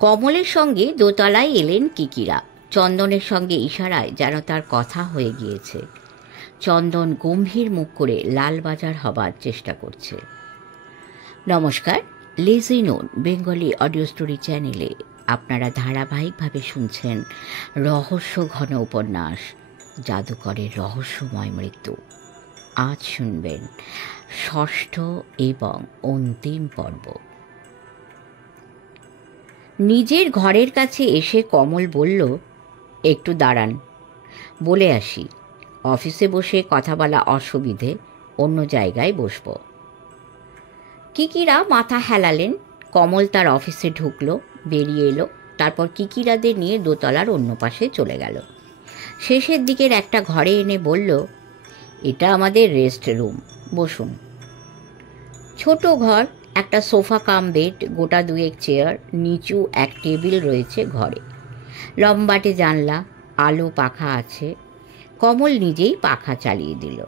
কমলের সঙ্গে দোতলায় এলেন কিকিরা। চন্দনের সঙ্গে ইশারায় যেন তার কথা হয়ে গিয়েছে। চন্দন গম্ভীর মুখ করে লালবাজার হবার চেষ্টা করছে। নমস্কার, lazy known Bengali audio story চ্যানেলে আপনারা ধারাবাহিকভাবে শুনছেন রহস্য ঘন উপন্যাস জাদুকরের রহস্যময় মৃত্যু। আজ শুনবেন ষষ্ঠ এবং অন্তিম পর্ব। নিজের ঘরের কাছে এসে কমল বলল, একটু দাঁড়ান, বলে আসি। অফিসে বসে কথা বলা অসুবিধে, অন্য জায়গায় বসব। কিকিরা মাথা হেলালেন। কমল তার অফিসে ঢুকলো, বেরিয়ে এলো, তারপর কিকিরাদের নিয়ে দোতলার অন্য পাশে চলে গেল। শেষের দিকের একটা ঘরে এনে বলল, এটা আমাদের রেস্ট রুম, বসুন। ছোট ঘর, একটা সোফা কাম বেড, গোটা দুয়েক চেয়ার, নিচু এক টেবিল রয়েছে ঘরে। লম্বাটে জানলা, আলো পাখা আছে। কমল নিজেই পাখা চালিয়ে দিল।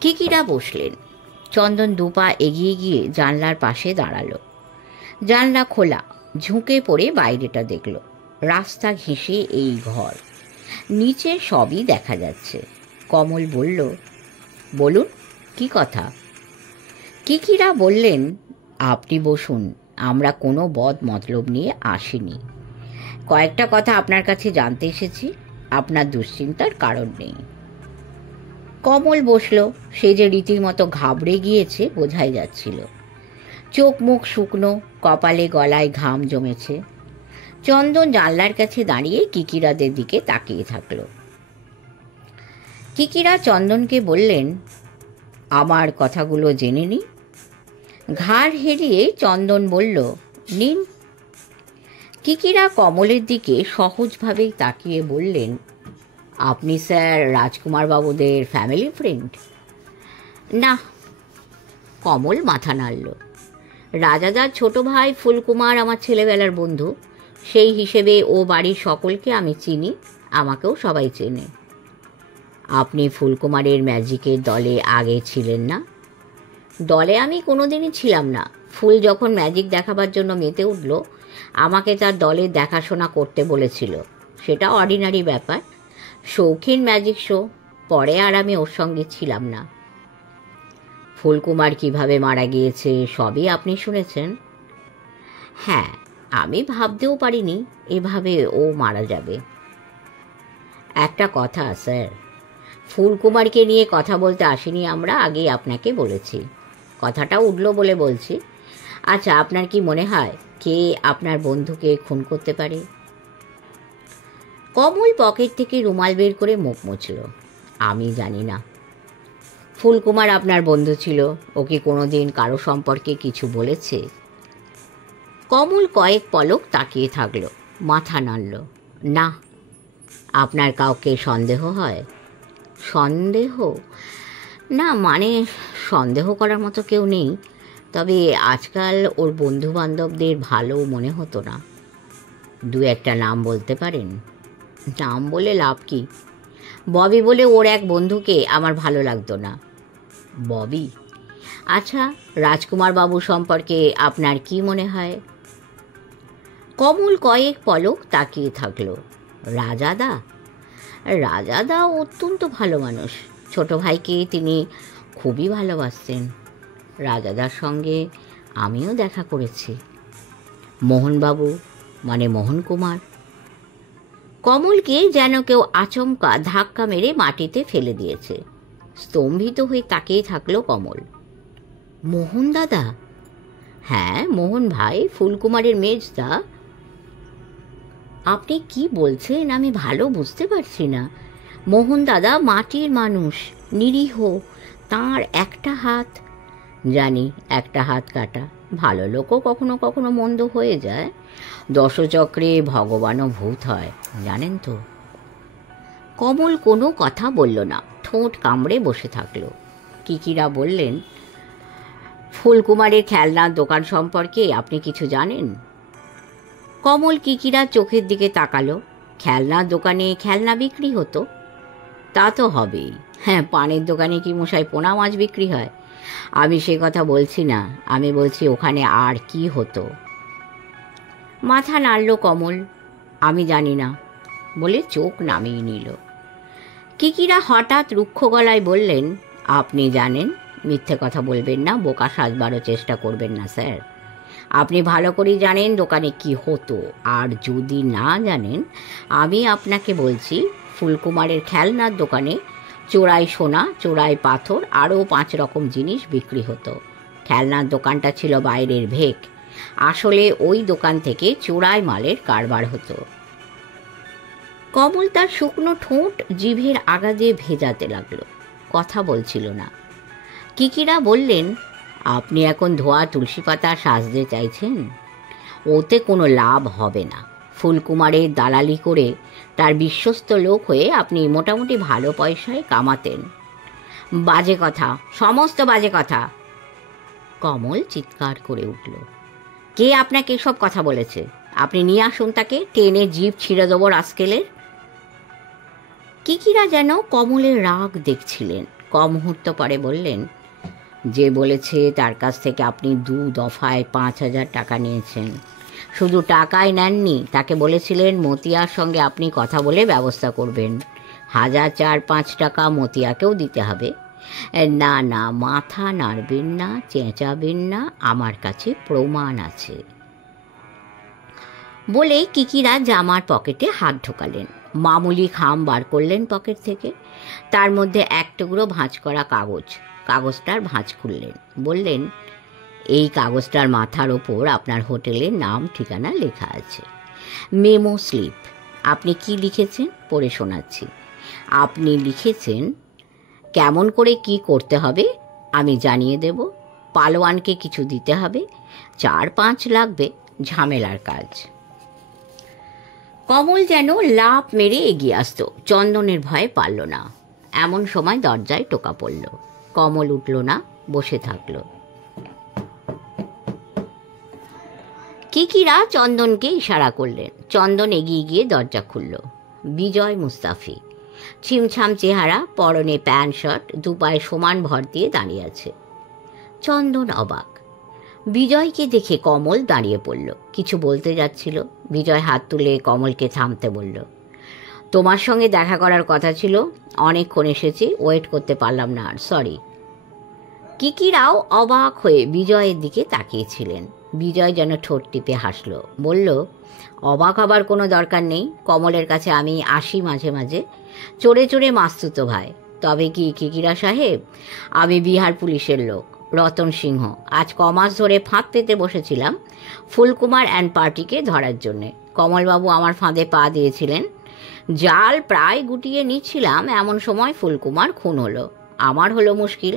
কিকিরা বসলেন। চন্দন দুপা এগিয়ে গিয়ে জানলার পাশে দাঁড়ালো। জানলা খোলা, ঝুঁকে পড়ে বাইরেটা দেখল। রাস্তা ঘেঁষে এই ঘর, নিচে সবই দেখা যাচ্ছে। কমল বলল, বলুন, কি কথা? কিকিরা বললেন, আপনি বসুন, আমরা কোনো বদ মতলব নিয়ে আসিনি। কয়েকটা কথা আপনার কাছে জানতে এসেছি, আপনার দুশ্চিন্তার কারণ নেই। কমল বসল। সে যে রীতিমতো ঘাবড়ে গিয়েছে বোঝাই যাচ্ছিল। চোখ মুখ শুকনো, কপালে গলায় ঘাম জমেছে। চন্দন জানলার কাছে দাঁড়িয়ে কিকিরাদের দিকে তাকিয়ে থাকল। কিকিরা চন্দনকে বললেন, আমার কথাগুলো জেনে নি। ঘাড় হেরিয়ে চন্দন বলল, নিন। কিকিরা কমলের দিকে সহজভাবেই তাকিয়ে বললেন, আপনি স্যার রাজকুমার বাবুদের ফ্যামিলি ফ্রেন্ড? না। কমল মাথা নাড়ল। রাজাদার ছোট ভাই ফুলকুমার আমার ছেলেবেলার বন্ধু, সেই হিসেবে ও বাড়ির সকলকে আমি চিনি, আমাকেও সবাই চেনে। আপনি ফুলকুমারের ম্যাজিকের দলে আগে ছিলেন না? দলে আমি কোনোদিনই ছিলাম না। ফুল যখন ম্যাজিক দেখাবার জন্য মেতে উঠল, আমাকে তার দলের দেখাশোনা করতে বলেছিল। সেটা অর্ডিনারি ব্যাপার, শৌখিন ম্যাজিক শো। পরে আর আমি ওর সঙ্গে ছিলাম না। ফুলকুমার কিভাবে মারা গিয়েছে সবই আপনি শুনেছেন? হ্যাঁ, আমি ভাবতেও পারিনি এভাবে ও মারা যাবে। একটা কথা স্যার, ফুলকুমারকে নিয়ে কথা বলতে আসিনি আমরা, আগেই আপনাকে বলেছি। কথাটা উঠল বলে বলছি। আচ্ছা, আপনার কি মনে হয় কে আপনার বন্ধুকে খুন করতে পারে? কমল পকেট থেকে রুমাল বের করে মুখ মুছল। আমি জানি না। ফুলকুমার আপনার বন্ধু ছিল, ও কি কোনোদিন কারো সম্পর্কে কিছু বলেছে? কমল কয়েক পলক তাকিয়ে থাকলো, মাথা নাড়ল। না। আপনার কাউকে সন্দেহ হয়? সন্দেহ? না, মানে সন্দেহ করার মতো কেউ নেই, তবে আজকাল ওর বন্ধু বান্ধবদের ভালো মনে হতো না। দু একটা নাম বলতে পারেন? নাম বলে লাভ কি? ববি বলে ওর এক বন্ধুকে আমার ভালো লাগতো না। ববি? আচ্ছা, রাজকুমার বাবু সম্পর্কে আপনার কি মনে হয়? কমল কয়েক পলক তাকিয়ে থাকল। রাজাদা? রাজাদা অত্যন্ত ভালো মানুষ। ছোট ভাইকে তিনি খুবই ভালোবাসতেন। রাজাদার সঙ্গে আমিও দেখা করেছি। মোহনবাবু, মানে মোহন কুমার? কমলকে যেন কেউ আচমকা ধাক্কা মেরে মাটিতে ফেলে দিয়েছে। স্তম্ভিত হয়ে তাকিয়ে থাকলো কমল। মোহন দাদা? হ্যাঁ, মোহন ভাই, ফুলকুমারের মেজদা। আপনি কি বলছেন আমি ভালো বুঝতে পারছি না। মোহন দাদা মাটির মানুষ, নিরীহ। তাঁর একটা হাত। জানি, একটা হাত কাটা। ভালো লোকও কখনো কখনো মন্দ হয়ে যায়। দশচক্রে ভগবানও ভূত হয়, জানেন তো। কমল কোনো কথা বলল না, ঠোঁট কামড়ে বসে থাকলো। কিকিরা বললেন, ফুলকুমারের খেলনার দোকান সম্পর্কে আপনি কিছু জানেন? কমল কিকিরা চোখের দিকে তাকালো। খেলনার দোকানে খেলনা বিক্রি হতো? তা তো হবেই। হ্যাঁ, পানের দোকানে কি মশাই পোনা মাছ বিক্রি হয়? আমি সে কথা বলছি না, আমি বলছি ওখানে আর কি হতো। মাথা নাড়ল কমল। আমি জানি না বলে চোখ নামিয়ে নিল। কিকিরা হঠাৎ রুক্ষ গলায় বললেন, আপনি জানেন? মিথ্যে কথা বলবেন না, বোকা সাজবারও চেষ্টা করবেন না স্যার। আপনি ভালো করেই জানেন দোকানে কি হতো, আর যদি না জানেন আমি আপনাকে বলছি, ফুলকুমারের খেলনার দোকানে চোরাই সোনা, চোরাই পাথর, আরও 5 রকম জিনিস বিক্রি হতো। খেলনার দোকানটা ছিল বাইরের ভেক, আসলে ওই দোকান থেকে চোরাই মালের কারবার হতো। কমল তার শুকনো ঠোঁট জিভের আগা দিয়ে ভেজাতে লাগলো, কথা বলছিল না। কিকিরা বললেন, আপনি এখন ধোয়া তুলসী পাতা সাজতে চাইছেন? ওতে কোনো লাভ হবে না। ফুলকুমারের দালালি করে তার বিশ্বস্ত লোক হয়ে আপনি মোটামুটি ভালো পয়সায় কামাতেন। বাজে কথা, সমস্ত বাজে কথা। কমল চিৎকার করে উঠল, কে আপনাকে এসব কথা বলেছে? আপনি নিয়ে আসুন তাকে, টেনে জিভ ছিঁড়ে দেবো রাস্কেলের। কিকিরা যেন কমলের রাগ দেখছিলেন। মুহূর্ত পরে বললেন, যে বলেছে তার কাছ থেকে আপনি 2 দফায় 5,000 টাকা নিয়েছেন। শুধু টাকাই নেননি, তাকে বলেছিলেন মতিয়ার সঙ্গে আপনি কথা বলে ব্যবস্থা করবেন। 1,000-4-5 টাকা মতিয়াকেও দিতে হবে। না না, মাথা নাড়বেন না, চেঁচাবেন না, আমার কাছে প্রমাণ আছে। বলে কিকিরা জামার পকেটে হাত ঢোকালেন, মামুলি খাম বার করলেন পকেট থেকে। তার মধ্যে 1 টুকরো ভাঁজ করা কাগজ। কাগজটার ভাঁজ খুললেন, বললেন, এই কাগজটার মাথার ওপর আপনার হোটেলের নাম ঠিকানা লেখা আছে, মেমো স্লিপ। আপনি কি লিখেছেন পড়ে শোনাচ্ছি। আপনি লিখেছেন, কেমন করে কি করতে হবে আমি জানিয়ে দেব, পালোয়ানকে কিছু দিতে হবে, 4-5 লাগবে, ঝামেলার কাজ। কমল যেন লাফ মেরে এগিয়ে আসত, চন্দনের ভয়ে পারল না। এমন সময় দরজায় টোকা পড়ল। কমল উঠল না, বসে থাকল। কিকিরা চন্দনকে ইশারা করলেন। চন্দন এগিয়ে গিয়ে দরজা খুলল। বিজয় মুস্তাফি, ছিমছাম চেহারা, পরনে প্যান্ট শার্ট, 2 পায়ে সমান ভর দিয়ে দাঁড়িয়ে আছে। চন্দন অবাক। বিজয়কে দেখে কমল দাঁড়িয়ে পড়ল, কিছু বলতে যাচ্ছিল। বিজয় হাত তুলে কমলকে থামতে বলল, তোমার সঙ্গে দেখা করার কথা ছিল, অনেকক্ষণ এসেছি, ওয়েট করতে পারলাম না আর, সরি। কিকিরাও অবাক হয়ে বিজয়ের দিকে তাকিয়েছিলেন। বিজয় যেন ঠোঁট টিপে হাসল, বলল, অবাক হবার কোনো দরকার নেই, কমলের কাছে আমি আসি মাঝে মাঝে, চড়ে চড়ে মাস্তুতো ভাই। তবে কি কিকিরা সাহেব, আমি বিহার পুলিশের লোক, রতন সিংহ। আজ 1 মাস ধরে ফাঁদ পেতে বসেছিলাম ফুলকুমার অ্যান্ড পার্টিকে ধরার জন্যে। কমলবাবু আমার ফাঁদে পা দিয়েছিলেন। জাল প্রায় গুটিয়ে নিচ্ছিলাম, এমন সময় ফুলকুমার খুন হলো। আমার হলো মুশকিল,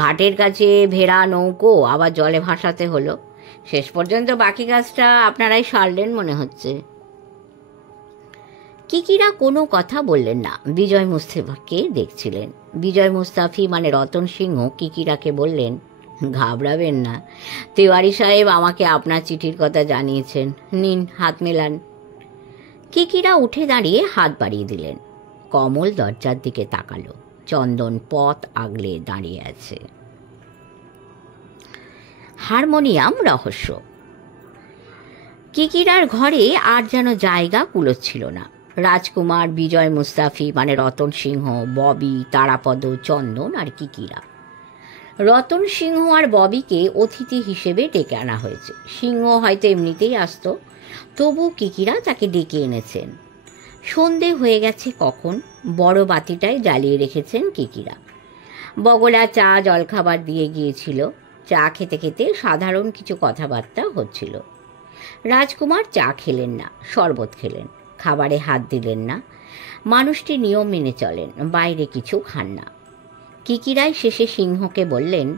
ঘাটের কাছে ভেড়া নৌকো আবার জলে ভাসাতে হলো। শেষ পর্যন্ত বাকি কাজটা আপনারাই সারলেন মনে হচ্ছে। কিকিরা কোনো কথা বললেন না, বিজয় মুস্তাফিকে দেখছিলেন। বিজয় মুস্তাফি মানে রতন সিংহ কিকিরাকে বললেন, ঘাবড়াবেন না, তেওয়ারি সাহেব আমাকে আপনার চিঠির কথা জানিয়েছেন, নিন হাত মেলান। কিকিরা উঠে দাঁড়িয়ে হাত বাড়িয়ে দিলেন। কমল দরজার দিকে তাকালো। চন্দন পথ আগলে দাঁড়িয়ে আছে। হারমোনিয়াম রহস্য। কিকিরার ঘরে আর যেন জায়গা কুলোচ্ছিল না। রাজকুমার, বিজয় মুস্তাফি মানে রতন সিংহ, ববি, তারাপদ, চন্দন আর কিকিরা। রতন সিংহ আর ববিকে অতিথি হিসেবে ডেকে আনা হয়েছে। সিংহ হয়তো এমনিতেই আসত, তবু কিকিরা তাকে ডেকে এনেছেন। সন্ধে হয়ে গেছে কখন, বড় বাতিটায় জ্বালিয়ে রেখেছেন কিকিরা। বগলা চা জলখাবার দিয়ে গিয়েছিল। চা খেতে খেতে সাধারণ কিছু কথাবার্তা হচ্ছিল। রাজকুমার চা খেলেন না, শরবত খেলেন, খাবারে হাত দিলেন না। মানুষটি নিয়ম মেনে চলেন, বাইরে কিছু খান না। কিকিরাই শেষে সিংহকে বললেন,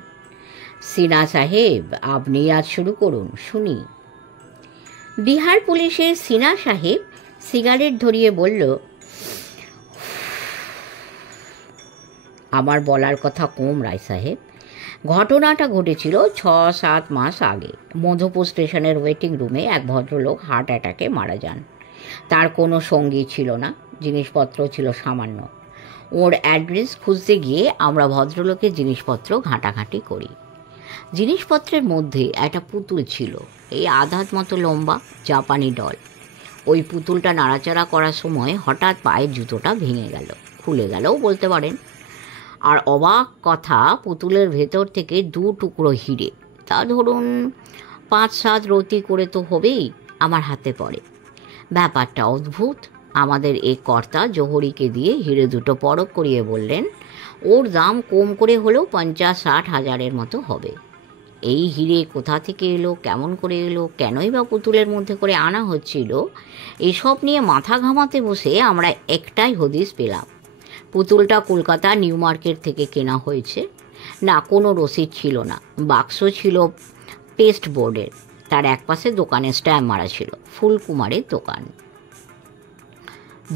সিনহা সাহেব আপনি আজ শুরু করুন, শুনি। বিহার পুলিশের সিনহা সাহেব সিগারেট ধরিয়ে বলল, আমার বলার কথা কম রায় সাহেব। ঘটনাটা ঘটেছিল 6-7 মাস আগে। মধুপুর স্টেশনের ওয়েটিং রুমে এক ভদ্রলোক হার্ট অ্যাটাকে মারা যান। তার কোনো সঙ্গী ছিল না, জিনিসপত্র ছিল সামান্য। ওর অ্যাড্রেস খুঁজতে গিয়ে আমরা ভদ্রলোকের জিনিসপত্র ঘাঁটাঘাঁটি করি। জিনিসপত্রের মধ্যে একটা পুতুল ছিল, এই আধাত মতো লম্বা, জাপানি ডল। ওই পুতুলটা নাড়াচাড়া করার সময় হঠাৎ পায়ের জুতোটা ভেঙে গেল, খুলে গেলও বলতে পারেন। আর অবাক কথা, পুতুলের ভেতর থেকে 2 টুকরো হিরে, তা ধরুন 5-7 রতি করে তো হবেই, আমার হাতে পড়ে। ব্যাপারটা অদ্ভুত। আমাদের এই কর্তা জোহরিকে দিয়ে হিরে দুটো পরখ করিয়ে বললেন, ওর দাম কম করে হলেও 50-60 হাজারের মতো হবে। এই হিরে কোথা থেকে এলো, কেমন করে এলো, কেনই বা পুতুলের মধ্যে করে আনা হচ্ছিল, এসব নিয়ে মাথা ঘামাতে বসে আমরা একটাই হদিশ পেলাম, পুতুলটা কলকাতা নিউ মার্কেট থেকে কেনা হয়েছে। না, কোনো রসিদ ছিল না। বাক্স ছিল পেস্ট বোর্ডের, তার একপাশে দোকানের স্ট্যাম্প মারা ছিল, ফুলকুমারের দোকান।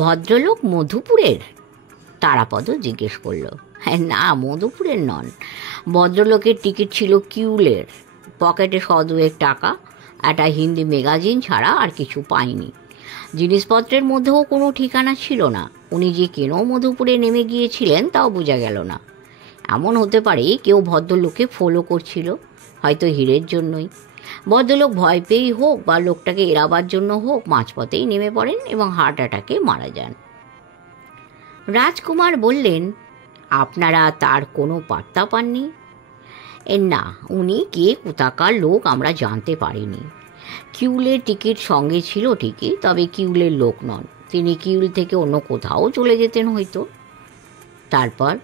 ভদ্রলোক মধুপুরের? তারাপদ জিজ্ঞেস করল। না, মধুপুরের নন। ভদ্রলোকের টিকিট ছিল কিউলের। পকেটে 100-2 টাকা, একটা হিন্দি ম্যাগাজিন ছাড়া আর কিছু পাইনি। জিনিসপত্রের মধ্যেও কোনো ঠিকানা ছিল না। উনি যে কেন মধুপুরে নেমে গিয়েছিলেন তাও বোঝা গেল না। এমন হতে পারে কেউ ভদ্রলোককে ফলো করছিল, হয়তো হীরের জন্যই। ভদ্রলোক ভয় পেয়েই হোক বা লোকটাকে এড়াবার জন্য হোক, মাঝপথেই নেমে পড়েন এবং হার্ট অ্যাটাকে মারা যান। রাজকুমার বললেন, আপনারা তার কোনো পাত্তা পাননি? না, উনি কে কোথাকার লোক আমরা জানতে পারিনি। কিউলের টিকিট সঙ্গে ছিল ঠিকই, তবে কিউলের লোক নন। তিনি কিউল থেকে অন্য কোথাও চলে যেতেন হয়তো। তারপর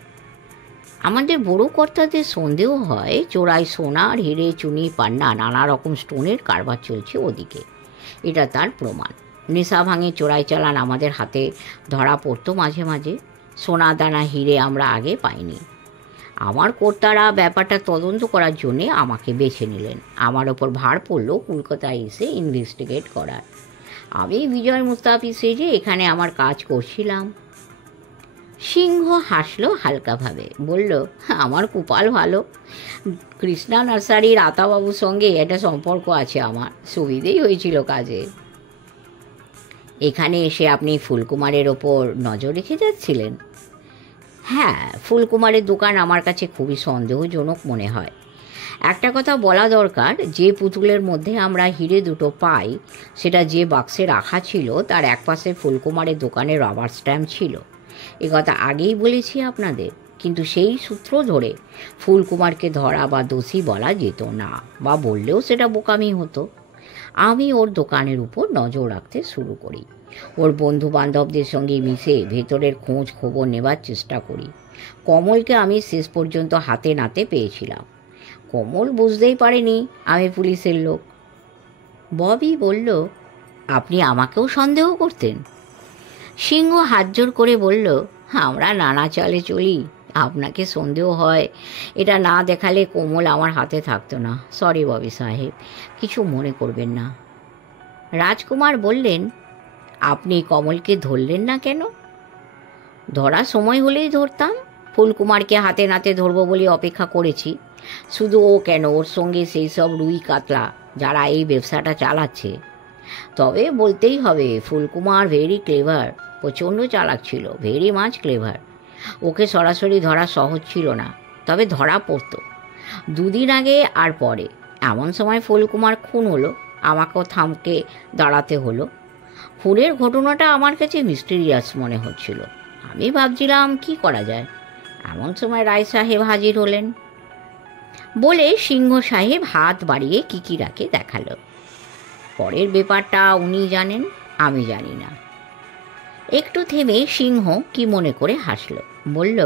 আমাদের বড় কর্তাদের সন্দেহ হয় চোরাই সোনা আর হিরে, চুনি, পান্না, নানা রকম স্টোনের কারবার চলছে ওদিকে। এটা তার প্রমাণ। নেশা ভাঙে চোরাই চালান আমাদের হাতে ধরা পড়তো মাঝে মাঝে। সোনা দানা হিরে আমরা আগে পাইনি। আমার কর্তারা ব্যাপারটা তদন্ত করার জন্যে আমাকে বেছে নিলেন। আমার ওপর ভার পড়ল কলকাতায় এসে ইনভেস্টিগেট করার। আমি বিজয় মুস্তাফি সেজে এখানে আমার কাজ করছিলাম। সিংহ হাসলো হালকাভাবে, বলল, আমার কপাল ভালো। কৃষ্ণা নার্সারির আতাবাবুর সঙ্গে একটা সম্পর্ক আছে আমার, সুবিধেই হয়েছিল কাজে। এখানে এসে আপনি ফুলকুমারের ওপর নজর রেখে যাচ্ছিলেন? হ্যাঁ, ফুলকুমারের দোকান আমার কাছে খুবই সন্দেহজনক মনে হয়। একটা কথা বলা দরকার, যে পুতুলের মধ্যে আমরা হিরে দুটো পাই, সেটা যে বাক্সে রাখা ছিল তার একপাশে ফুলকুমারের দোকানের রাবার স্ট্যাম্প ছিল। এ কথা আগেই বলেছি আপনাদের। কিন্তু সেই সূত্র ধরে ফুলকুমারকে ধরা বা দোষী বলা যেত না, বা বললেও সেটা বোকামি হতো। আমি ওর দোকানের উপর নজর রাখতে শুরু করি। ওর বন্ধু বান্ধবদের সঙ্গে মিশে ভেতরের খোঁজ খবর নেবার চেষ্টা করি। কমলকে আমি শেষ পর্যন্ত হাতে নাতে পেয়েছিলাম। কমল বুঝতেই পারেনি আমি পুলিশের লোক। ববি বলল, আপনি আমাকেও সন্দেহ করতেন? সিংহ হাতজোর করে বলল, আমরা নানা চালে চলি। আপনাকে সন্দেহ হয় এটা না দেখালে কোমল আমার হাতে থাকতো না। সরি ববি সাহেব, কিছু মনে করবেন না। রাজকুমার বললেন, আপনি কমলকে ধরলেন না কেন? ধরার সময় হলেই ধরতাম। ফুলকুমারকে হাতে নাতে ধরবো বলে অপেক্ষা করেছি। শুধু ও কেন, ওর সঙ্গে সেই সব রুই কাতলা যারা এই ব্যবসাটা চালাচ্ছে। তবে বলতেই হবে, ফুলকুমার ভেরি ক্লেভার, প্রচণ্ড চালাক ছিল, ভেরি মাচ ক্লেভার। ওকে সরাসরি ধরা সহজ ছিল না, তবে ধরা পড়তো। 2 দিন আগে আর পরে এমন সময় ফুলকুমার খুন হলো, আমাকেও থামকে দাঁড়াতে হলো। খুনের ঘটনাটা আমার কাছে মিস্টেরিয়াস মনে হচ্ছিল। আমি ভাবছিলাম কি করা যায়। এমন সময় রায় সাহেব হাজির হলেন। বলে সিংহ সাহেব হাত বাড়িয়ে কিকিরাকে দেখালো। পরের ব্যাপারটা উনি জানেন, আমি জানি না। একটু থেমে সিংহ কি মনে করে হাসল, বলল,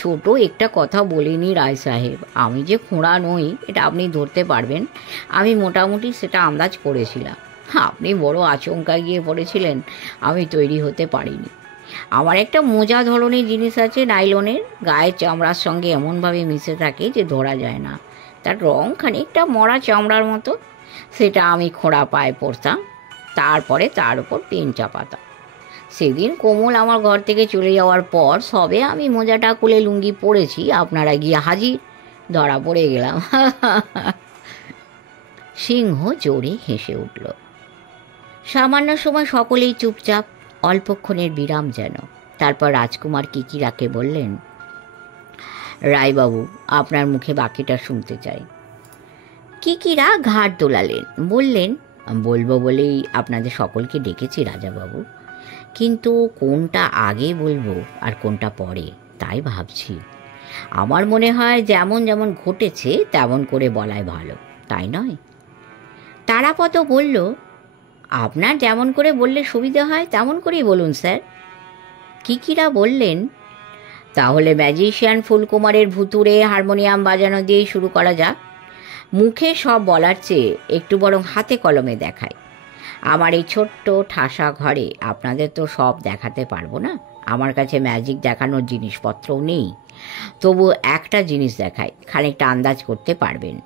ছোট একটা কথা বলিনি রায় সাহেব, আমি যে খোঁড়া নই এটা আপনি ধরতে পারবেন। আমি মোটামুটি সেটা আন্দাজ করেছিলাম। আপনি বড় আচমকা গিয়ে পড়েছিলেন, আমি তৈরি হতে পারিনি। আমার একটা মোজা ধরনের জিনিস আছে, নাইলনের, গায়ের চামড়ার সঙ্গে এমনভাবে মিশে থাকে যে ধরা যায় না। তার রং খানিকটা মরা চামড়ার মতো। সেটা আমি খোঁড়া পায়ে পরতাম, তারপরে তার উপর পেন চাপাতাম। সেদিন কোমল আমার ঘর থেকে চলে যাওয়ার পর সবে আমি মোজাটা খুলে লুঙ্গি পরেছি, আপনারা গিয়ে হাজির, ধরা পড়ে গেলাম। সিংহ জোরে হেসে উঠল। সামান্য সময় সকলেই চুপচাপ, অল্পক্ষণের বিরাম যেন। তারপর রাজকুমার কিকিরাকে বললেন, রায়বাবু, আপনার মুখে বাকিটা শুনতে চাই। কিকিরা ঘাড় দোলালেন, বললেন, বলবো বলেই আপনাদের সকলকে ডেকেছি রাজাবাবু, কিন্তু কোনটা আগে বলবো আর কোনটা পরে তাই ভাবছি। আমার মনে হয় যেমন যেমন ঘটেছে তেমন করে বলাই ভালো, তাই নয়? তারাপদ বলল, আপনার যেমন করে বললে সুবিধে হয় তেমন করেই বলুন স্যার। কিকিরা বললেন, তাহলে ম্যাজিশিয়ান ফুলকুমারের ভুতুড়ে হারমোনিয়াম বাজানো দিয়েই শুরু করা যাক। মুখে সব বলার চেয়ে একটু বরং হাতে কলমে দেখায়। আমার এই ছোট্ট ঠাসা ঘরে আপনাদের তো সব দেখাতে পারবো না, আমার কাছে ম্যাজিক দেখানোর জিনিসপত্রও নেই, তবু একটা জিনিস দেখাই, খানিকটা আন্দাজ করতে পারবেন।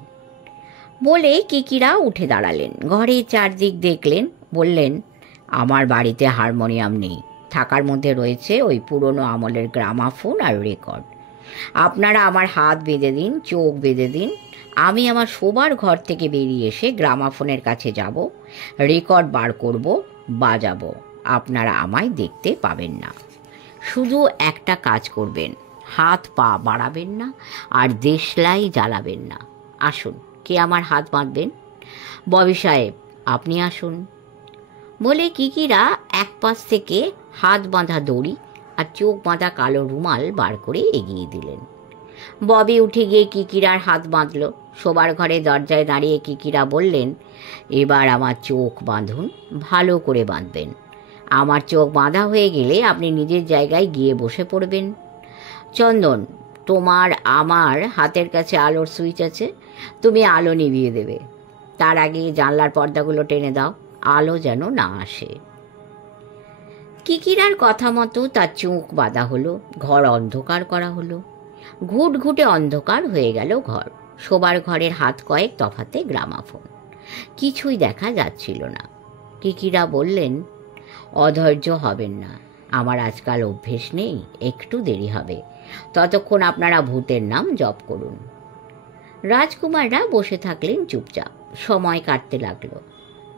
বলে কিকিরা উঠে দাঁড়ালেন, ঘরের চারদিক দেখলেন, বললেন, আমার বাড়িতে হারমোনিয়াম নেই, থাকার মধ্যে রয়েছে ওই পুরনো আমলের গ্রামাফোন আর রেকর্ড। আপনারা আমার হাত বেঁধে দিন, চোখ বেঁধে দিন, আমি আমার শোবার ঘর থেকে বেরিয়ে এসে গ্রামাফোনের কাছে যাব, রেকর্ড বার করব, বাজাবো, আপনারা আমায় দেখতে পাবেন না। শুধু একটা কাজ করবেন, হাত পা বাড়াবেন না আর দেশলাই জ্বালাবেন না। আসুন, কে আমার হাত বাঁধবেন? ববি সাহেব, আপনি আসুন। বলে কিকিরা এক পাশ থেকে হাত বাঁধা দড়ি আর চোখ বাঁধা কালো রুমাল বার করে এগিয়ে দিলেন। ববি উঠে গিয়ে কিকিরার হাত বাঁধল। শোবার ঘরে দরজায় দাঁড়িয়ে কিকিরা বললেন, এবার আমার চোখ বাঁধুন, ভালো করে বাঁধবেন। আমার চোখ বাঁধা হয়ে গেলে আপনি নিজের জায়গায় গিয়ে বসে পড়বেন। চন্দন, তোমার আমার হাতের কাছে আলোর সুইচ আছে, তুমি আলো নিভিয়ে দেবে। তার আগে জানলার পর্দাগুলো টেনে দাও, আলো যেন না আসে। কিকিরার কথা মতো তার চোখ বাঁধা হলো, ঘর অন্ধকার করা হলো। ঘুটঘুটে অন্ধকার হয়ে গেল ঘর। শোবার ঘরের হাত কয়েক তফাতে গ্রামাফোন, কিছুই দেখা যাচ্ছিল না। কিকিরা বললেন, অধৈর্য হবেন না, আমার আজকাল অভ্যেস নেই, একটু দেরি হবে, ততক্ষণ আপনারা ভূতের নাম জপ করুন। রাজকুমাররা বসে থাকলেন চুপচাপ। সময় কাটতে লাগলো।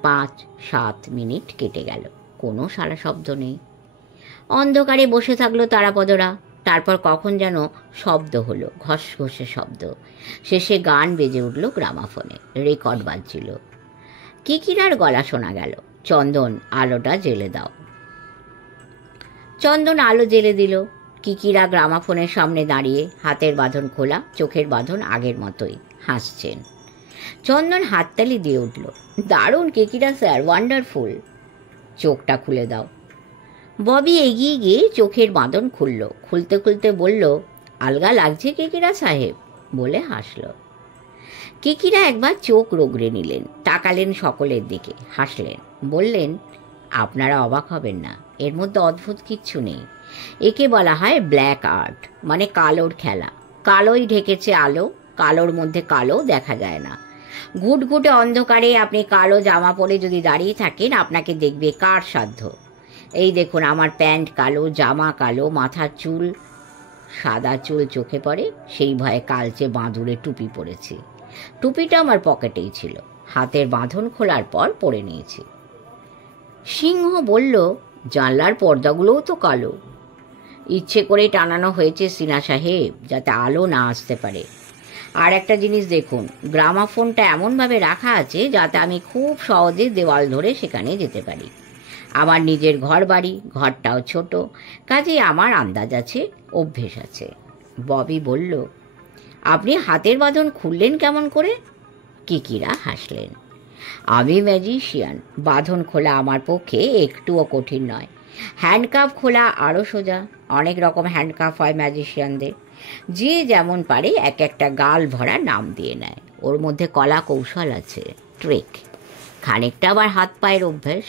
5-7 মিনিট কেটে গেল, কোনো সারা শব্দ নেই। অন্ধকারে বসে থাকলো তারাপদরা। তারপর কখন যেন শব্দ হলো, ঘসঘসে শব্দ। শেষে গান বেজে উঠল গ্রামাফোনে, রেকর্ড বাজছিল। কিকিরার গলা শোনা গেল, চন্দন, আলোটা জ্বেলে দাও। চন্দন আলো জ্বেলে দিল। কিকিরা গ্রামাফোনের সামনে দাঁড়িয়ে, হাতের বাঁধন খোলা, চোখের বাঁধন আগের মতোই, হাসছেন। চন্দন হাততালি দিয়ে উঠল, দারুণ কিকিরা স্যার, ওয়ান্ডারফুল। চোখটা খুলে দাও। ববি এগিয়ে গিয়ে চোখের বাঁধন খুলল। খুলতে খুলতে বলল, আলগা লাগছে কিকিরা সাহেব, বলে হাসল। কিকিরা একবার চোখ রগড়ে নিলেন, তাকালেন সকলের দিকে, হাসলেন, বললেন, আপনারা অবাক হবেন না, এর মধ্যে অদ্ভুত কিচ্ছু নেই। একে বলা হয় ব্ল্যাক আর্ট, মানে কালোর খেলা। কালোই ঢেকেছে আলো, কালোর মধ্যে কালো দেখা যায় না। ঘুটঘুটে অন্ধকারে আপনি কালো জামা পরে যদি দাঁড়িয়ে থাকেন, আপনাকে দেখবে কার সাধ্য? এই দেখুন, আমার প্যান্ট কালো, জামা কালো, মাথার চুল সাদা চুল চোখে পড়ে, সেই ভয়ে কালচে বাঁদুরে টুপি পরেছি। টুপিটা আমার পকেটেই ছিল, হাতের বাঁধন খোলার পর পরে নিয়েছি। সিংহ বলল, জানলার পর্দাগুলোও তো কালো। ইচ্ছে করে টানানো হয়েছে সিনা সাহেব, যাতে আলো না আসতে পারে। আর একটা জিনিস দেখুন, গ্রামাফোনটা এমনভাবে রাখা আছে যাতে আমি খুব সহজে দেওয়াল ধরে সেখানে যেতে পারি। আমার নিজের ঘর বাড়ি, ঘরটাও ছোট, কাজেই আমার আন্দাজ আছে, অভ্যেস আছে। ববি বলল, আপনি হাতের বাঁধন খুললেন কেমন করে? কিকিরা হাসলেন, আমি ম্যাজিশিয়ান, বাঁধন খোলা আমার পক্ষে একটুও কঠিন নয়। হ্যান্ডকাফ খোলা আরও সোজা। অনেক রকম হ্যান্ডকাফ হয় ম্যাজিশিয়ানদের, যে যেমন পারে এক একটা গাল ভরা নাম দিয়ে নেয়। ওর মধ্যে কলা কৌশল আছে, ট্রিক, খানিকটা আবার হাত পায়ের অভ্যেস।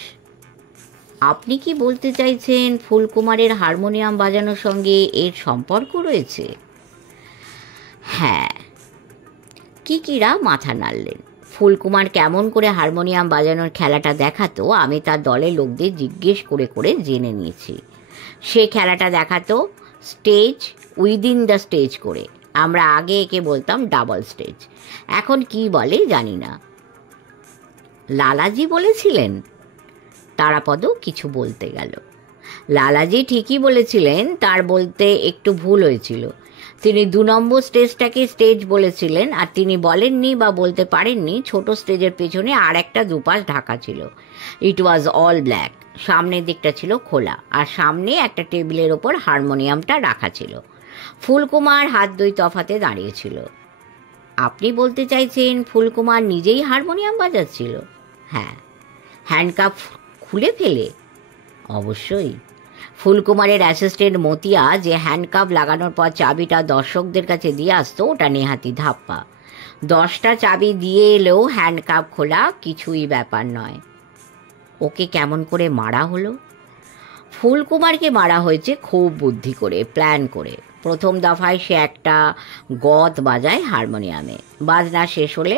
আপনি কি বলতে চাইছেন ফুলকুমারের হারমোনিয়াম বাজানোর সঙ্গে এর সম্পর্ক রয়েছে? হ্যাঁ। কিকিরা মাথা নাড়লেন। ফুলকুমার কেমন করে হারমোনিয়াম বাজানোর খেলাটা দেখাতো আমি তার দলের লোকদের জিজ্ঞেস করে করে জেনে নিয়েছি। সে খেলাটা দেখাতো স্টেজ উইদিন দ্য স্টেজ করে। আমরা আগে একে বলতাম ডাবল স্টেজ, এখন কি বলে জানি না। লালাজি বলেছিলেন? তারাপদ কিছু বলতে গেল। লালাজি ঠিকই বলেছিলেন, তার বলতে একটু ভুল হয়েছিল। তিনি 2 নম্বর স্টেজটাকে স্টেজ বলেছিলেন, আর তিনি বলেননি বা বলতে পারেননি ছোট স্টেজের পেছনে আর একটা দুপাশ ঢাকা ছিল। ইট ওয়াজ অল ব্ল্যাক। সামনের দিকটা ছিল খোলা, আর সামনে একটা টেবিলের ওপর হারমোনিয়ামটা রাখা ছিল। ফুলকুমার হাত দুই তফাতে দাঁড়িয়েছিল। আপনি বলতে চাইছেন ফুলকুমার নিজেই হারমোনিয়াম বাজাচ্ছিল? হ্যাঁ। হ্যান্ডকাপ খুলে ফেলে? অবশ্যই। ফুলকুমারের অ্যাসিস্ট্যান্ট মতিয়া যে হ্যান্ডকাপ লাগানোর পর চাবিটা দর্শকদের কাছে দিয়ে আসতো, ওটা নেহাতি ধাপ্পা। 10টা চাবি দিয়ে এলেও হ্যান্ডকাপ খোলা কিছুই ব্যাপার নয়। ওকে কেমন করে মারা হলো? ফুলকুমারকে মারা হয়েছে খুব বুদ্ধি করে, প্ল্যান করে। প্রথম দফায় সে একটা গত বাজায় হারমোনিয়ামে। বাজনা শেষ হলে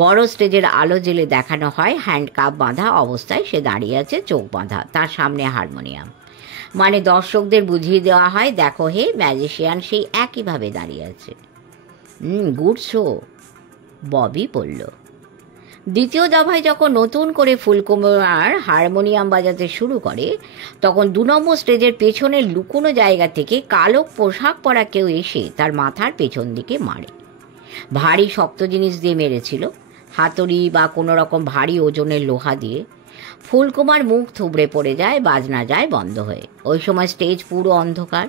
বড় স্টেজের আলো জেলে দেখানো হয় হ্যান্ডকাপ বাঁধা অবস্থায় সে দাঁড়িয়ে আছে, চোখ বাঁধা, তার সামনে হারমোনিয়াম। মানে দর্শকদের বুঝিয়ে দেওয়া হয়, দেখো হে ম্যাজিশিয়ান সেই একইভাবে দাঁড়িয়ে আছে। গুড শো, ববি বলল। দ্বিতীয় দফায় যখন নতুন করে ফুলকুমার হারমোনিয়াম বাজাতে শুরু করে, তখন 2 নম্বর স্টেজের পেছনের লুকোনো জায়গা থেকে কালো পোশাক পরা কেউ এসে তার মাথার পেছন দিকে মারে। ভারী শক্ত জিনিস দিয়ে মেরেছিল, হাতুড়ি বা কোনো রকম ভারী ওজনের লোহা দিয়ে। ফুলকুমার মুখ থুবড়ে পড়ে যায়, বাজনা যায় বন্ধ হয়ে। ওই সময় স্টেজ পুরো অন্ধকার।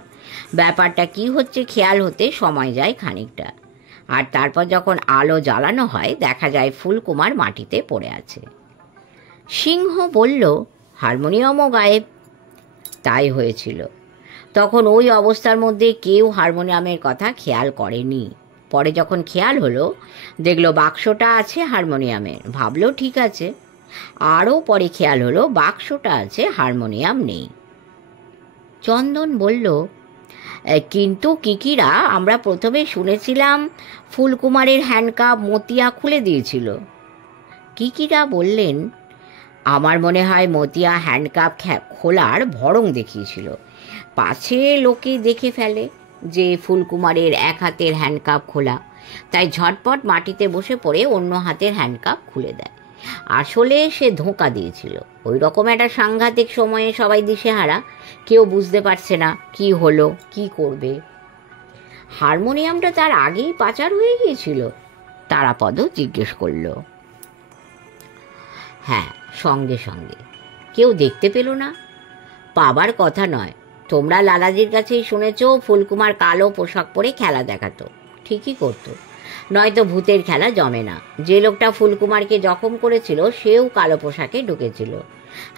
ব্যাপারটা কি হচ্ছে খেয়াল হতে সময় যায় খানিকটা। আর তারপর যখন আলো জ্বালানো হয়, দেখা যায় ফুলকুমার মাটিতে পড়ে আছে। সিংহ বলল, হারমোনিয়ামও গায়েব। তাই হয়েছিল। তখন ওই অবস্থার মধ্যে কেউ হারমোনিয়ামের কথা খেয়াল করেনি। পরে যখন খেয়াল হলো, দেখলো বাক্সটা আছে হারমোনিয়ামের, ভাবলো ঠিক আছে। আরও পরে খেয়াল হলো বাক্সটা আছে, হারমোনিয়াম নেই। চন্দন বলল, কিন্তু কিকিরা, আমরা প্রথমে শুনেছিলাম ফুলকুমারের হ্যান্ডকাপ মতিয়া খুলে দিয়েছিল। কিকিরা বললেন, আমার মনে হয় মতিয়া হ্যান্ডকাপ খোলার ভরং দেখিয়েছিল, পাছে লোকে দেখে ফেলে যে ফুলকুমারের এক হাতের হ্যান্ডকাপ খোলা, তাই ঝটপট মাটিতে বসে পড়ে অন্য হাতের হ্যান্ডকাপ খুলে দেয়। আসলে সে ধোঁকা দিয়েছিল। ওই রকম একটা সাংঘাতিক সময়ে সবাই দিশেহারা, কেউ বুঝতে পারছে না কি হলো, কি করবে। হারমোনিয়ামটা তার আগেই পাচার হয়ে গিয়েছিল? তারাপদ জিজ্ঞেস করল। হ্যাঁ, সঙ্গে সঙ্গে। কেউ দেখতে পেল না? পাবার কথা নয়। তোমরা লালাজির কাছেই শুনেছ ফুলকুমার কালো পোশাক পরে খেলা দেখাতো। ঠিকই করতো, নয়তো ভূতের খেলা জমে না। যে লোকটা ফুলকুমারকে জখম করেছিল সেও কালো পোশাকে ঢুকেছিল।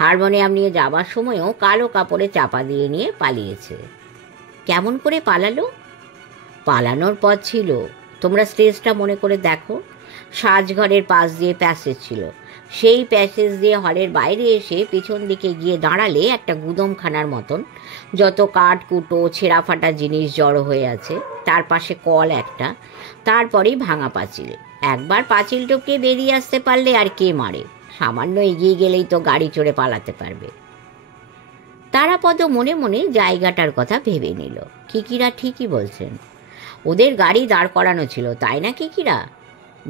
হারমোনিয়াম নিয়ে যাবার সময়ও কালো কাপড়ে চাপা দিয়ে নিয়ে পালিয়েছে। কেমন করে পালালো? পালানোর পথ ছিল, তোমরা স্টেজটা মনে করে দেখো। সাজঘরের পাশ দিয়ে প্যাসেজ ছিল। সেই প্যাসেজ দিয়ে হলের বাইরে এসে পিছন দিকে গিয়ে দাঁড়ালে একটা গুদমখানার মতন, যত কাঠ কুটো ছেঁড়া ফাটা জিনিস জড়ো হয়ে আছে। তার পাশে কল একটা, তারপরেই ভাঙা পাঁচিল। একবার পাঁচিল টপকে বেরিয়ে আসতে পারলে আর কে মারে? সামান্য এগিয়ে গেলেই তো গাড়ি চড়ে পালাতে পারবে। তারাপদ মনে মনে জায়গাটার কথা ভেবে নিল। কিকিরা ঠিকই বলছেন, ওদের গাড়ি দাঁড় করানো ছিল, তাই না কিকিরা?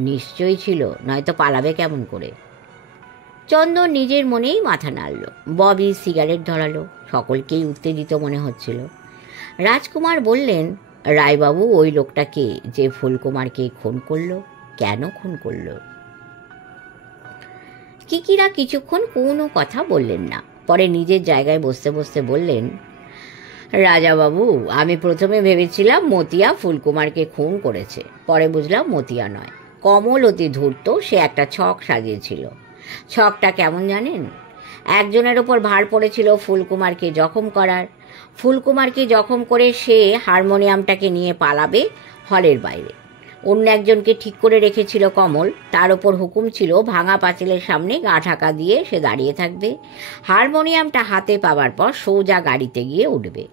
নিশ্চয়ই ছিল, নয়তো পালাবে কেমন করে? চন্দন নিজের মনেই মাথা নাড়ল। ববি সিগারেট ধরালো। সকলকেই উত্তেজিত মনে হচ্ছিল। রাজকুমার বললেন, রায়বাবু, ওই লোকটা কে যে ফুলকুমারকে খুন করলো? কেন খুন করলো? কিকিরা কিছুক্ষণ কোনো কথা বললেন না। পরে নিজের জায়গায় বসতে বসতে বললেন, রাজাবাবু, আমি প্রথমে ভেবেছিলাম মতিয়া ফুলকুমারকে খুন করেছে। পরে বুঝলাম মতিয়া নয়, কমল অতি ধূর্ত। সে একটা ছক সাজিয়েছিল। ছকটা কেমন জানেন? একজনের ওপর ভার পড়েছিল ফুলকুমারকে জখম করার। ফুলকুমারকে জখম করে সে হারমোনিয়ামটাকে নিয়ে পালাবে হলের বাইরে। অন্য একজনকে ঠিক করে রেখেছিল কমল। তার ওপর হুকুম ছিল ভাঙা পাঁচিলের সামনে গা ঢাকা দিয়ে সে দাঁড়িয়ে থাকবে। হারমোনিয়ামটা হাতে পাওয়ার পর সোজা গাড়িতে গিয়ে উঠবে।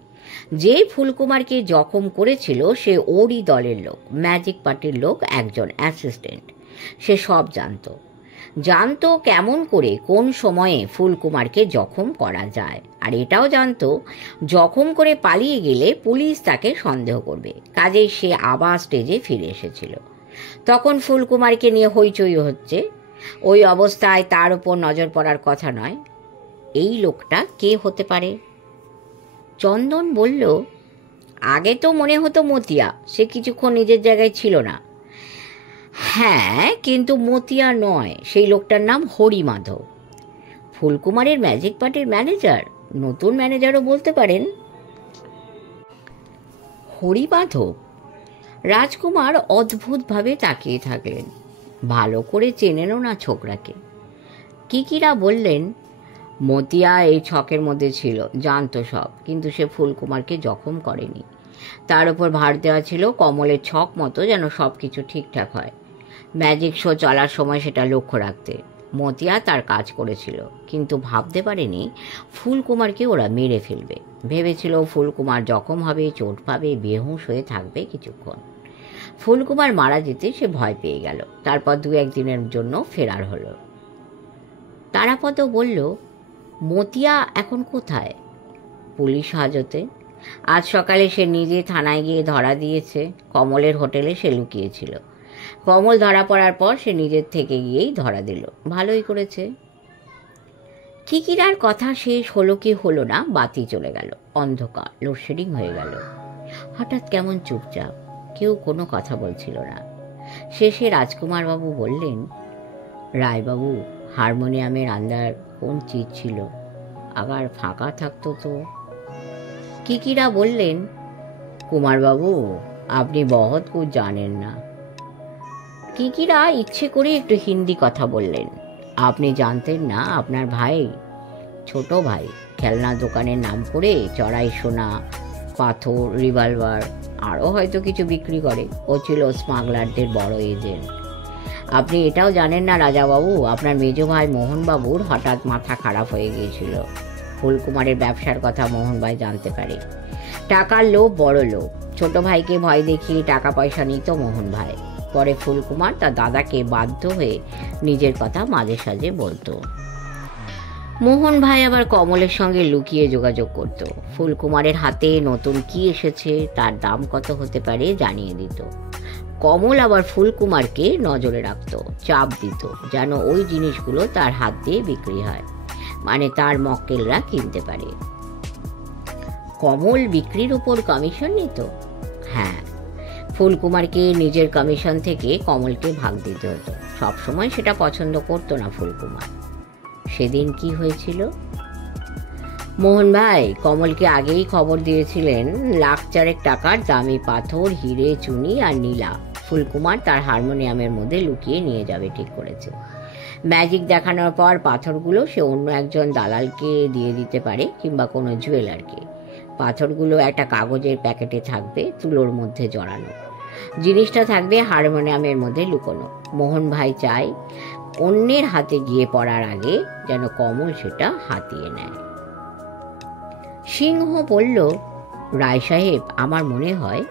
যে ফুলকুমারকে জখম করেছিল সে ওরই দলের লোক, ম্যাজিক পার্টির লোক, একজন অ্যাসিস্ট্যান্ট। সে সব জানতো কেমন করে কোন সময়ে ফুলকুমারকে জখম করা যায়। আর এটাও জানতো জখম করে পালিয়ে গেলে পুলিশ তাকে সন্দেহ করবে। কাজেই সে আবার স্টেজে ফিরে এসেছিল। তখন ফুলকুমারকে নিয়ে হইচই হচ্ছে। ওই অবস্থায় তার ওপর নজর পড়ার কথা নয়। এই লোকটা কে হতে পারে? চন্দন বলল, আগে তো মনে হতো মতিয়া, সে কিছুক্ষণ নিজের জায়গায় ছিল না। হ্যাঁ, কিন্তু মতিয়া নয়, সেই লোকটার নাম হরিমাধব, ফুলকুমারের ম্যাজিক পার্টির ম্যানেজার, নতুন ম্যানেজারও বলতে পারেন। হরিমাধব? রাজকুমার অদ্ভুতভাবে তাকিয়ে থাকলেন। ভালো করে চেনেনও না ছোকরাকে। কিকিরা বললেন, মতিয়া এই ছকের মধ্যে ছিল, জানতো সব, কিন্তু সে ফুলকুমারকে জখম করেনি। তার উপর ভার দেওয়া ছিল কমলের ছক মতো যেন সব কিছু ঠিকঠাক হয়, ম্যাজিক শো চলার সময় সেটা লক্ষ্য রাখতে। মতিয়া তার কাজ করেছিল, কিন্তু ভাবতে পারেনি ফুলকুমারকে ওরা মেরে ফেলবে। ভেবেছিল ফুলকুমার জখম হবে, চোট পাবে, বেহুঁশ হয়ে থাকবে কিছুক্ষণ। ফুলকুমার মারা যেতে সে ভয় পেয়ে গেল। তারপর 2-1 দিনের জন্য ফেরার হলো। তারাপদ বলল, মতিয়া এখন কোথায়? পুলিশ হাজতে। আজ সকালে সে নিজে থানায় গিয়ে ধরা দিয়েছে। কমলের হোটেলে সে লুকিয়েছিল। কমল ধরা পড়ার পর সে নিজের থেকে গিয়েই ধরা দিল। ভালোই করেছে। কিকিরার কথা শেষ হলো কি হলো না, বাতি চলে গেল। অন্ধকার, লোডশেডিং হয়ে গেল। হঠাৎ কেমন চুপচাপ, কেউ কোনো কথা বলছিল না। শেষে রাজকুমার বাবু বললেন, রায়বাবু, হারমোনিয়ামের আন্দার কোন চিজ ছিল? আবার ফাঁকা থাকতো তো। কিকিরা বললেন, কুমারবাবু, আপনি বহুত কুছ জানেন না। কিকিরা ইচ্ছে করে একটু হিন্দি কথা বললেন। আপনি জানতেন না আপনার ভাই, ছোট ভাই, খেলনা দোকানের নাম করে চড়াই সোনা, পাথর, রিভলভার আরও হয়তো কিছু বিক্রি করে। ও ছিল স্মাগলারদের বড় এজেন্ট। আপনি এটাও জানেন না রাজাবাবু, আপনার মেজ ভাই মোহনবাবুর হঠাৎ মাথা খারাপ হয়ে গিয়েছিল। ফুলকুমারের ব্যবসার কথা মোহনভাই জানতে পারে। টাকার লোভ বড় লোভ। ছোট ভাইকে ভয় দেখিয়ে টাকা পয়সা নিত মোহন ভাই। পরে ফুলকুমার তার দাদাকে বাধ্য হয়ে নিজের কথা মাঝে সাঝে বলতো। মোহন ভাই আবার কমলের সঙ্গে লুকিয়ে যোগাযোগ করত। ফুলকুমারের হাতে নতুন কি এসেছে, তার দাম কত হতে পারে জানিয়ে দিত। কমল আবার ফুলকুমারকে নজরে রাখত, চাপ দিত যেন ওই জিনিসগুলো তার হাত দিয়ে বিক্রি হয়, মানে তার মক্কেলরা কিনতে পারে। কমল বিক্রির উপর কমিশন নিত। হ্যাঁ, ফুলকুমারকে নিজের কমিশন থেকে কমলকে ভাগ দিতে হতো। সবসময় সেটা পছন্দ করতো না ফুলকুমার। সেদিন কি হয়েছিল? মোহন ভাই কমলকে আগেই খবর দিয়েছিলেন 1,00,000 টাকার দামি পাথর, হিরে, চুনি আর নীলা ফুলকুমার তার হারমোনিয়ামের মধ্যে লুকিয়ে নিয়ে যাবে ঠিক করেছে। ম্যাজিক দেখানোর পর পাথরগুলো সে অন্য একজন দালালকে দিয়ে দিতে পারে, কিংবা কোনো জুয়েলারকে। পাথরগুলো একটা কাগজের প্যাকেটে থাকবে, তুলোর মধ্যে জড়ানো। জিনিসটা থাকবে হারমোনিয়ামের মধ্যে লুকোনো। মোহন ভাই চায় অন্যের হাতে গিয়ে পড়ার আগে যেন কমল সেটা হাতিয়ে নেয়। সিংহ বলল, রায় সাহেব, আমার মনে হয়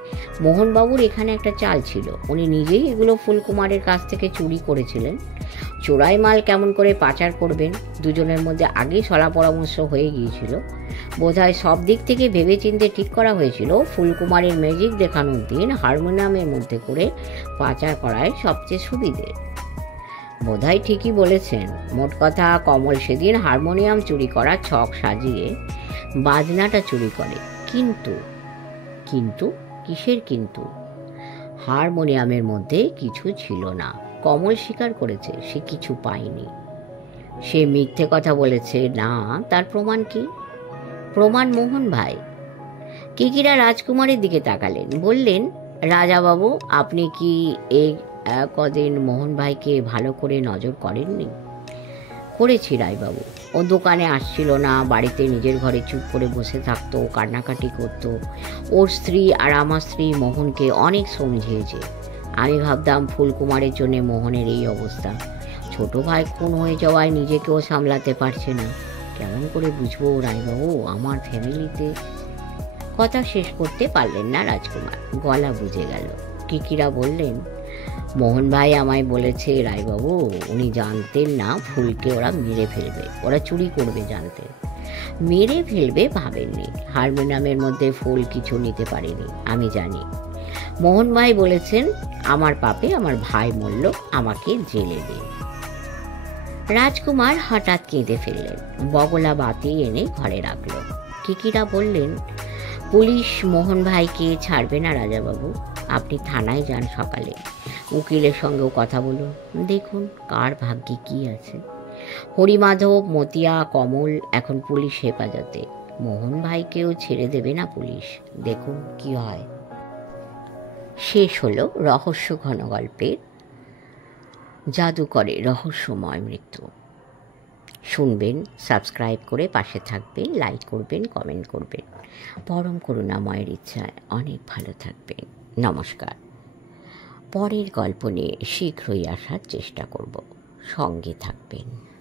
মোহনবাবুর এখানে একটা চাল ছিল। উনি নিজেই এগুলো ফুলকুমারের কাছ থেকে চুরি করেছিলেন। চোরাই মাল কেমন করে পাচার করবেন, দুজনের মধ্যে আগেই সলা পরামর্শ হয়ে গিয়েছিল। বোধহয় সব দিক থেকে ভেবেচিন্তে ঠিক করা হয়েছিল ফুলকুমারের ম্যাজিক দেখানোর দিন হারমোনিয়ামের মধ্যে করে পাচার করায় সবচেয়ে সুবিধে। বোধহয় ঠিকই বলেছেন। মোট কথা, কমল সেদিন হারমোনিয়াম চুরি করার ছক সাজিয়ে বাজনাটা চুরি করে। কিন্তু কিন্তু কিসের কিন্তু? হারমোনিয়ামের মধ্যে কিছু ছিল না। কমল স্বীকার করেছে সে কিছু পায়নি। সে মিথ্যে কথা বলেছে না, তার প্রমাণ কি? প্রমাণ মোহন ভাই। কিকিরা রাজকুমারের দিকে তাকালেন, বললেন, রাজাবাবু, আপনি কি এই কদিন মোহন ভাইকে ভালো করে নজর করেননি? করেছি রায়বাবু। ও দোকানে আসছিল না, বাড়িতে নিজের ঘরে চুপ করে বসে থাকতো, কান্নাকাটি করতো। ওর স্ত্রী আর আমার স্ত্রী মোহনকে অনেক সমঝিয়েছে। আমি ভাবতাম ফুলকুমারের জন্য মোহনের এই অবস্থা। ছোট ভাই খুন হয়ে যাওয়ায় নিজেকেও সামলাতে পারছে না। কেমন করে বুঝবো রায়বাবু, আমার ফ্যামিলিতে? কথা শেষ করতে পারলেন না রাজকুমার, গলা বুঝে গেল। কিকিরা বললেন, মোহন ভাই আমায় বলেছে রায়বাবু, উনি জানতেন না ফুলকে ওরা মেরে ফেলবে, ওরা চুরি করবে জানতেন। মেরে ফেলবে ভাবেননি। হারমোনিয়ামের মধ্যে ফুল কিছু নিতে পারেনি, আমি জানি। মোহন ভাই বলেছেন, আমার পাপে আমার ভাই মরল, আমাকে জেলে দিন। রাজকুমার হঠাৎ কেঁদে ফেললেন। বগলা বাতি এনে ঘরে রাখল। কিকিরা বললেন, পুলিশ মোহন ভাইকে ছাড়বে না রাজাবাবু। আপনি থানায় যান সকালে, উকিলের সঙ্গেও কথা বলুন, দেখুন কার ভাগ্যে কি আছে। হরিমাধব, মতিয়া, কমল এখন পুলিশ হেফাজতে। মোহন ভাইকেও ছেড়ে দেবে না পুলিশ, দেখুন কি হয়। শেষ হলো রহস্য ঘন গল্পের জাদুকরে রহস্যময় মৃত্যু। শুনবেন, সাবস্ক্রাইব করে পাশে থাকবেন, লাইক করবেন, কমেন্ট করবেন। পরম করুণাময়ের ইচ্ছায় অনেক ভালো থাকবেন। নমস্কার। পরের গল্প নিয়ে শীঘ্রই আসার চেষ্টা করব, সঙ্গে থাকবেন।